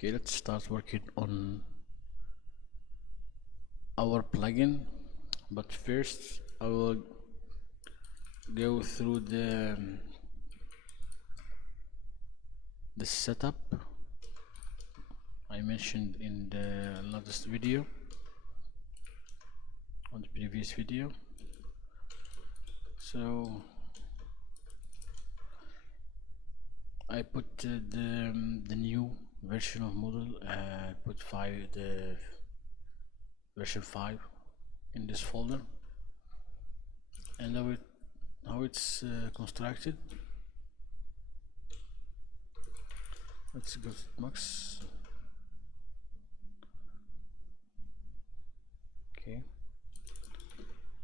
Okay, let's start working on our plugin, but first I will go through the setup I mentioned in the latest video, on the previous video. So I put the new version of Moodle. Put the version 5 in this folder, and how it's constructed. Let's go to Max. Okay,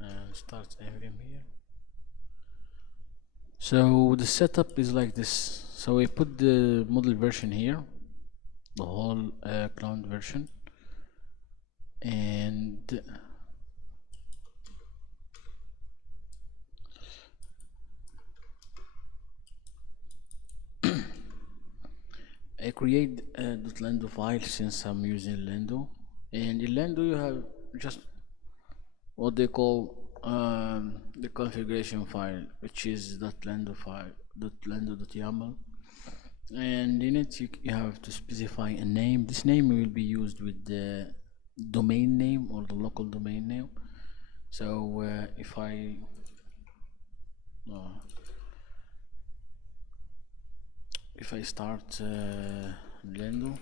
and start nvm here. So the setup is like this. So we put the Moodle version here, the whole cloud version, and I create a .lando file since I'm using Lando, and in Lando you have just what they call the configuration file, which is .lando file, .lando.yaml, and in it you have to specify a name. This name will be used with the domain name or the local domain name. So if I start Lando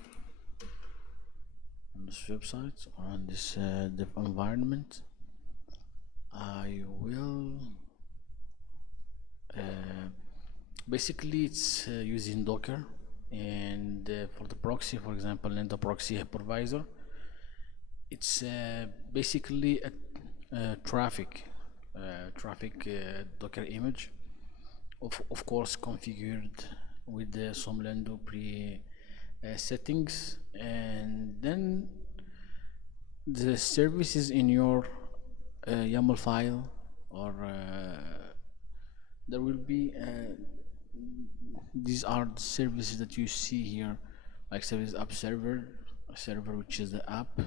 on this website or on this dev environment, I will basically it's using Docker, and for the proxy, for example, Lando proxy hypervisor, it's basically a traffic Docker image, of course configured with some Lando pre settings, and then the services in your YAML file, or there will be these are the services that you see here, like service app server, which is the app,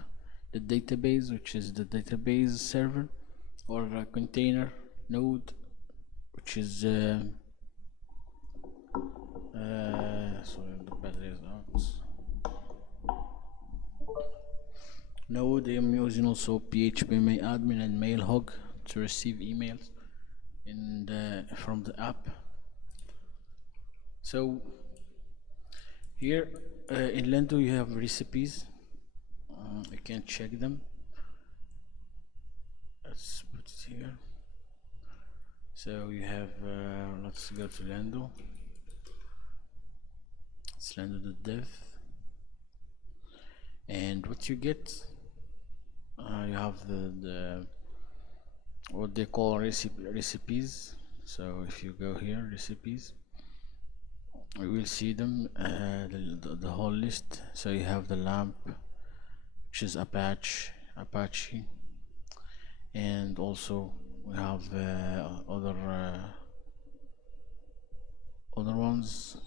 the database, which is the database server, or a container node, which is sorry, the battery is out. Node, I'm using also PHP mail admin and mailhog to receive emails from the app. So here in Lando you have recipes. You can check them. Let's put it here. So you have let's go to Lando. It's lando.dev, and what you get, you have the what they call recipes. So if you go here, recipes, we will see them, the whole list. So you have the lamp, which is Apache, and also we have other ones.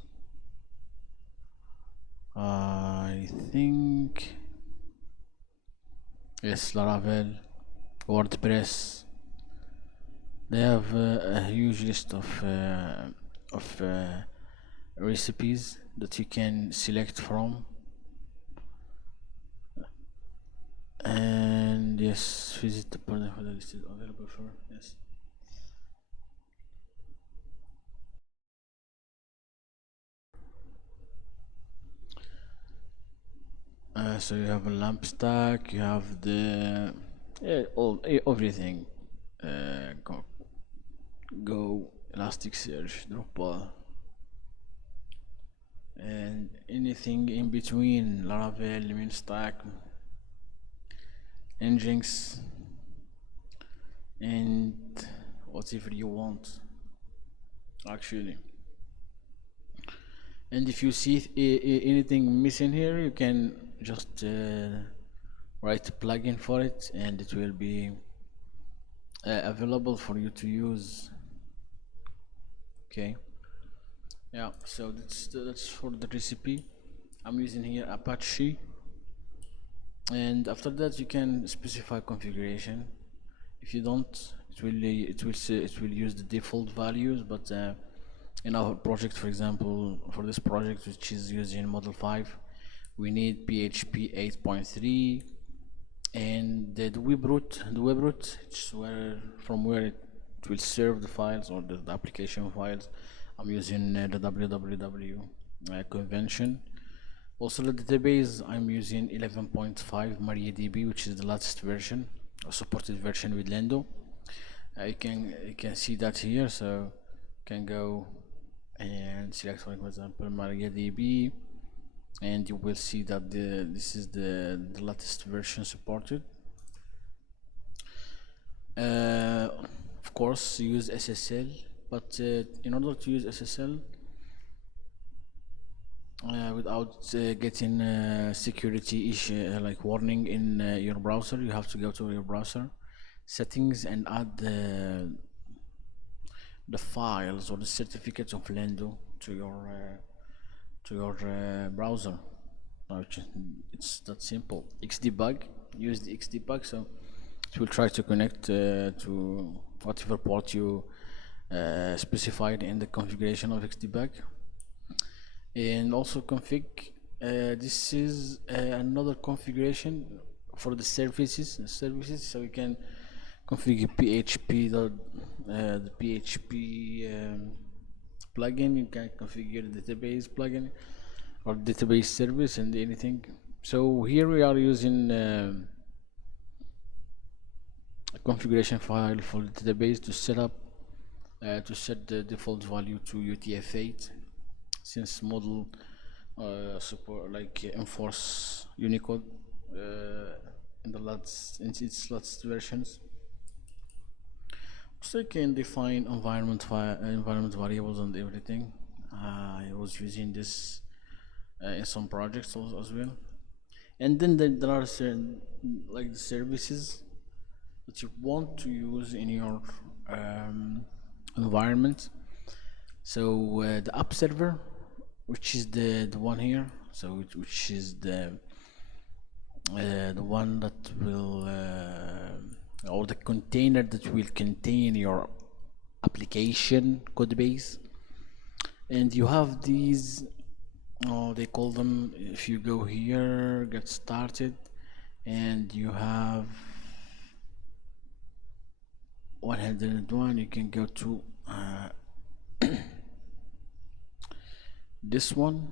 I think yes, Laravel, WordPress. They have a huge list of recipes that you can select from, and yes, visit the partner for the list is available for yes. So you have a lamp stack, you have the everything, Go, Elasticsearch, Drupal, and anything in between, Laravel, MinStack, Nginx, and whatever you want actually. And if you see anything missing here, you can just write a plugin for it, and it will be available for you to use. Okay, yeah, so that's for the recipe. I'm using here Apache, and after that you can specify configuration. If you don't, it will use the default values, but in our project, for example, for this project which is using model 5, we need PHP 8.3, and the web root, it's where from where it will serve the files or the application files. I'm using the www convention. Also the database, I'm using 11.5 MariaDB, which is the latest version, or supported version with Lando. You can see that here, so you can go and select, for example, MariaDB, and you will see that this is the latest version supported. Of course, use SSL, but in order to use SSL without getting security issue like warning in your browser, you have to go to your browser settings and add the files or the certificates of Lando to your browser. It's that simple. Xdebug, use the Xdebug, so it will try to connect to whatever port you specified in the configuration of Xdebug. And also config, this is another configuration for the services, so you can configure PHP, the PHP plugin. You can configure the database plugin or database service and anything. So here we are using a configuration file for the database to set the default value to UTF-8, since Moodle support enforce Unicode in its latest versions. So you can define environment variables and everything. I was using this in some projects as well. And then there are certain like the services that you want to use in your environment. So the app server, which is the one here, so which is the one that will or the container that will contain your application code base. And you have these, they call them, if you go here, get started, and you have 101, you can go to this one,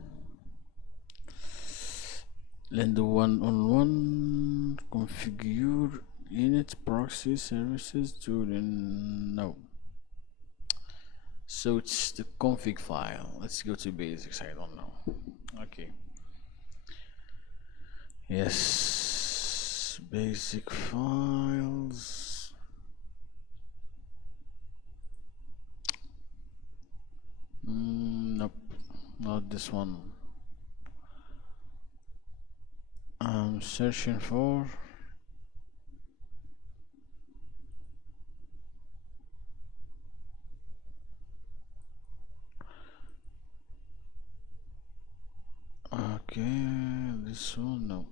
Lando 1 on 1, configure init proxy services to no. So it's the config file. Let's go to basics. I don't know. Okay. Yes, basic files. Nope, not this one. I'm searching for this one. No.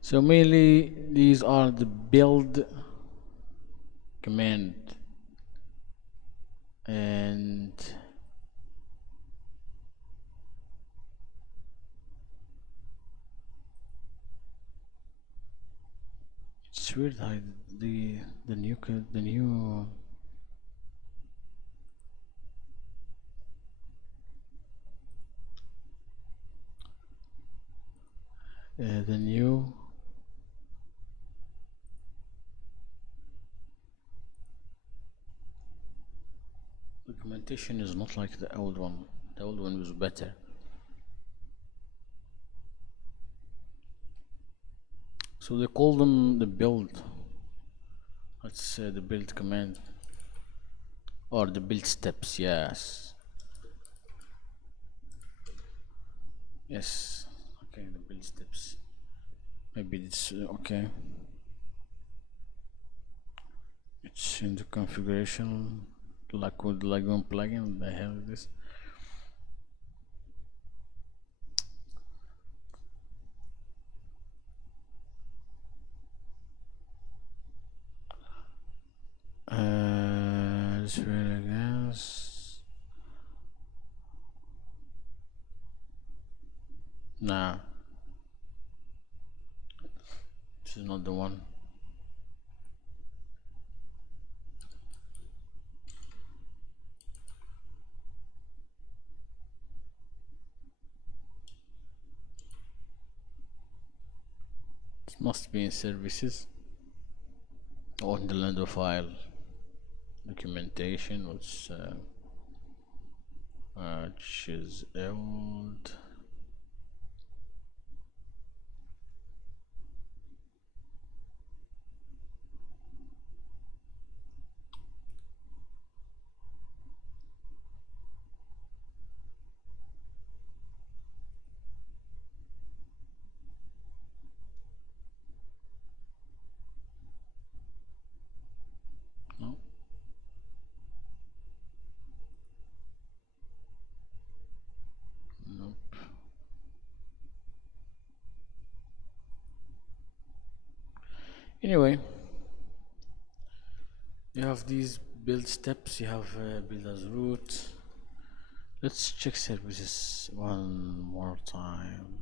So mainly these are the build command and it's weird how the new the new documentation is not like the old one. The old one was better. So they call them the build. Let's say the build command or the build steps. Yes. Yes. Okay, the build steps. Maybe it's okay. It's in the configuration, like with Lagoon plugin. I have this. This way, I guess. Nah, this is not the one. It must be in services on the Lando file documentation, which is old. No, nope. Anyway, you have these build steps. You have build as root. Let's check services one more time.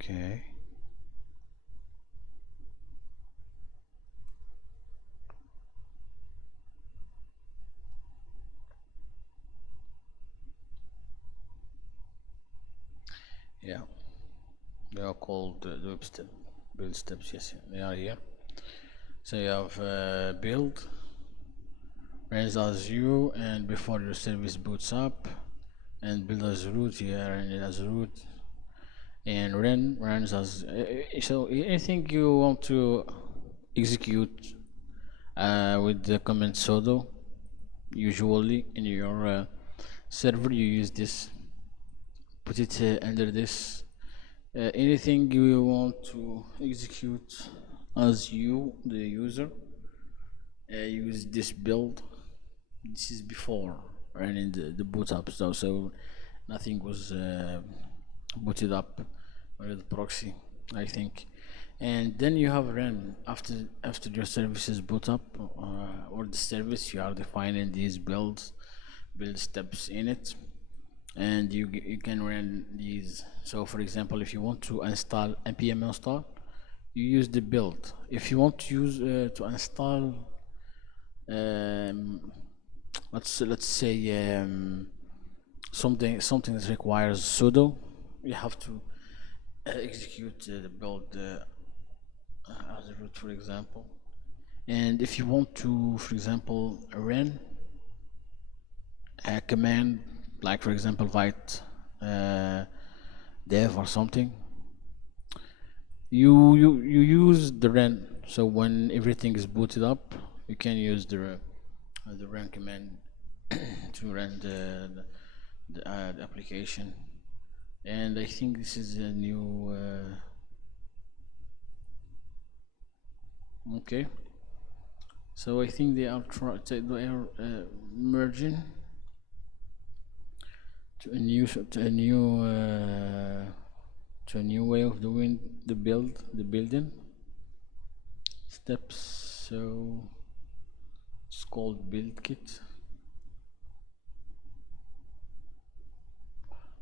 Okay. Yeah, they are called the build steps. Yes, they are here. So you have build, runs as you, and before your service boots up, and build as root here, and it as root, and runs as so anything you want to execute with the command sudo. Usually in your server, you use this. Put it under this. Anything you want to execute as you, the user, use this build. This is before running the boot up stuff, so nothing was booted up with the proxy, I think. And then you have run after your services boot up or the service. You are defining these build steps in it, and you can run these. So for example, if you want to install npm install, you use the build. If you want to use to install um, let's say something that requires sudo, you have to execute the build as a root, for example. And if you want to, for example, run a command, like for example vite dev or something, you use the run. So when everything is booted up, you can use the run command to run the application. And I think this is a new okay. So I think they are merging to a new way of doing the building steps. So it's called build kit.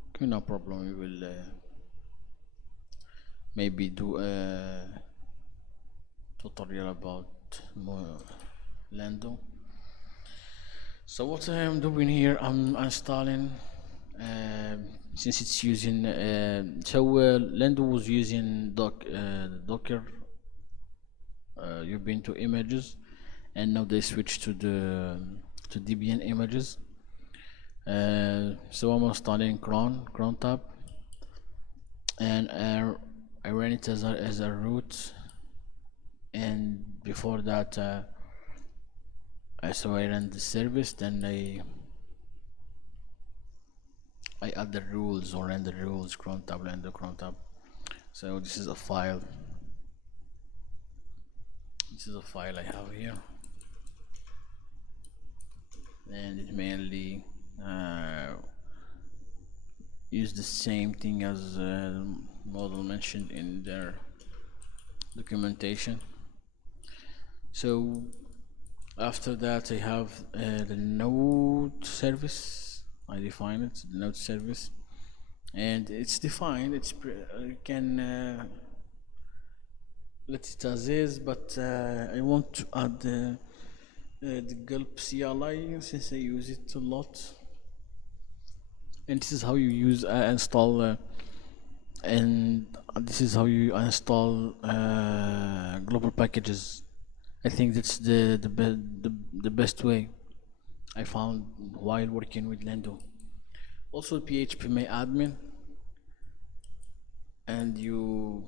Okay, no problem. We will maybe do a tutorial about more Lando. So what I am doing here, I'm installing since it's using Lando was using Docker Ubuntu images, and now they switch to the to Debian images. So I'm installing cron tab, and I ran it as a root, and before that so I ran the service, then I add the rules or render rules, cron tab, Lando, cron tab. So this is a file. This is a file I have here, and it mainly use the same thing as model mentioned in their documentation. So after that, I have the node service. I define it, the node service, and it's defined. You can let it as is, but I want to add the gulp CLI since I use it a lot, and this is how you use install and this is how you install global packages. I think that's the best way I found while working with Lando. Also PHP my admin, and you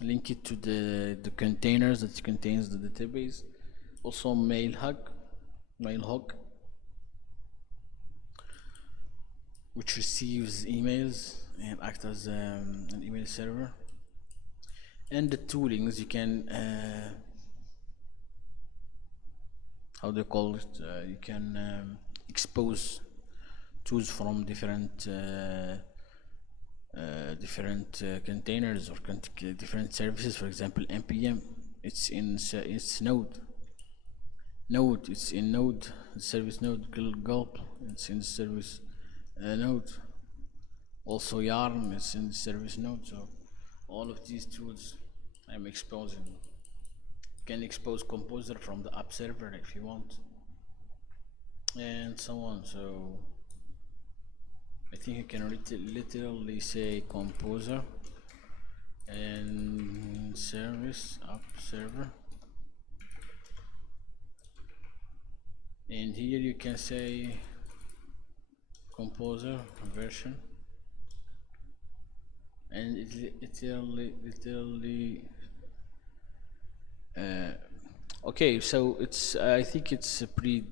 link it to the containers that contains the database. Also mailhog, which receives emails and acts as an email server. And the toolings you can how do you call it? You can expose tools from different containers or different services. For example, npm, it's node, it's in node, service node. Gulp, it's in service node. Also yarn is in the service node. So all of these tools I'm exposing. You can expose composer from the app server if you want, and so on. So I think you can literally say composer and service app server, and here you can say composer version, and it literally okay. So it's I think it's pretty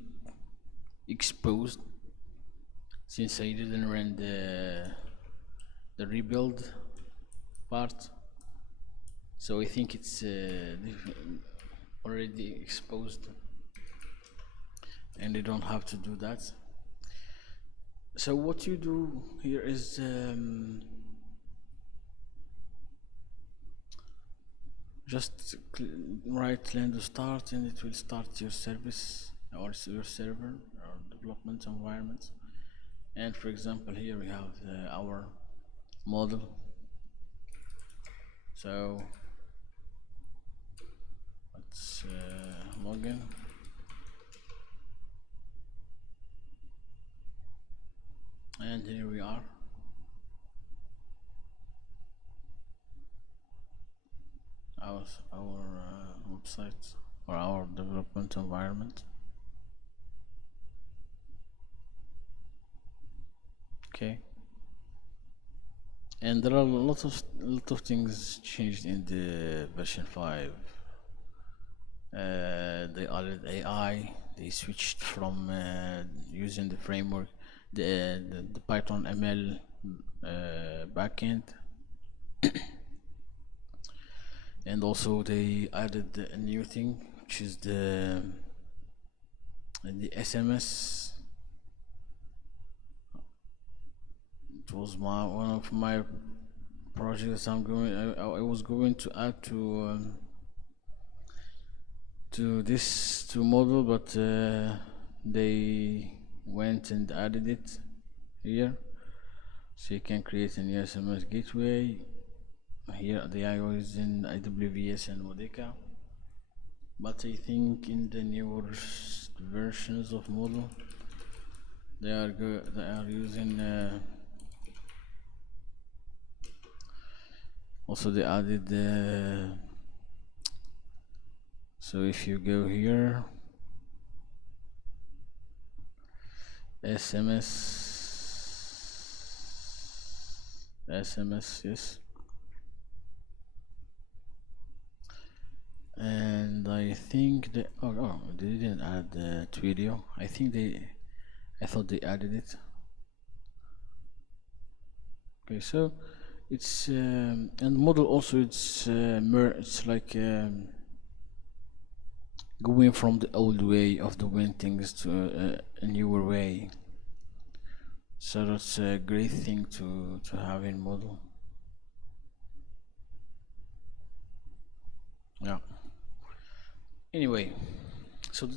exposed since I didn't run the rebuild part. So I think it's already exposed, and they don't have to do that. So what you do here is just write Lando start, and it will start your service or your server or development environment. And for example, here we have our model. So let's log in. And here we are. Our website or our development environment. Okay. And there are a lot of things changed in the version 5. They added AI. They switched from using the framework, the Python ML backend, and also they added a new thing, which is the SMS. It was one of my projects. I was going to add to this model, but they went and added it here. So you can create a new SMS gateway. Here the IO is in IWVS and Modica, but I think in the newer versions of Moodle they are using also they added so if you go here, SMS, yes. And I think they they didn't add the video. I thought they added it. Okay, so it's and model also it's like going from the old way of doing things to a newer way. So that's a great thing to have in model. Yeah. Anyway, so um,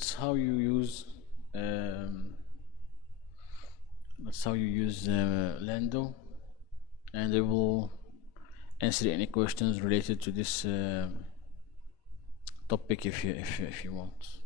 that's how you use Lando, and I will answer any questions related to this topic if you want.